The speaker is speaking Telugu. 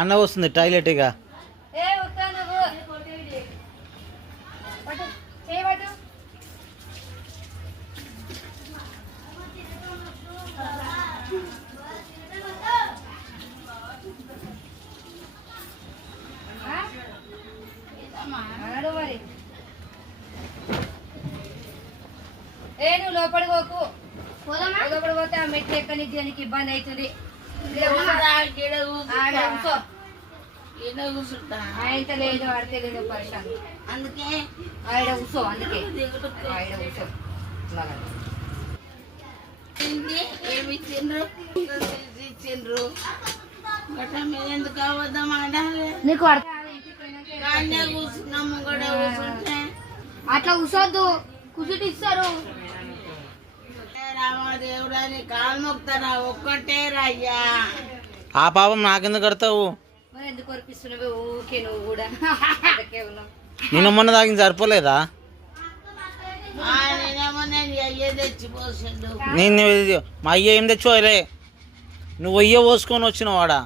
అన్న వస్తుంది టాయిలెట్ ఇక నువ్వు లోపలికి పోకు లోపలికి పోతే ఆ మెట్లు ఎక్కడి దీనికి ఇబ్బంది అవుతుంది ఆయన లేదు ఆడితే లేదు పరిశాన్ అందుకే ఆడ కూర్చో అందుకే ఆడ కూర్చో ఏమి ఇచ్చిండ్రు ఇచ్చిండ్రు ఎందుకు అవద్దాం నీకు కూర్చున్నాము కూడా కూర్చుంటే అట్లా కూర్చోద్దు కూర్చుంటే ఇస్తారు రామాదేవుడని కాలు మొక్తారా ఒక్కటే రయ్యా ఆ పాపం నాకెందుకు కడతావు మరి ఎందుకు కొరిపిస్తున్నావు ఊకే నువ్వు కూడా నిన్న మొన్న తాగింది సరిపోలేదా నేనేమో నేను అయ్యే తెచ్చిపోసిండు నేను మా అయ్య ఏం తెచ్చుకోలే నువ్వు అయ్యే పోసుకొని వచ్చినావు వాడా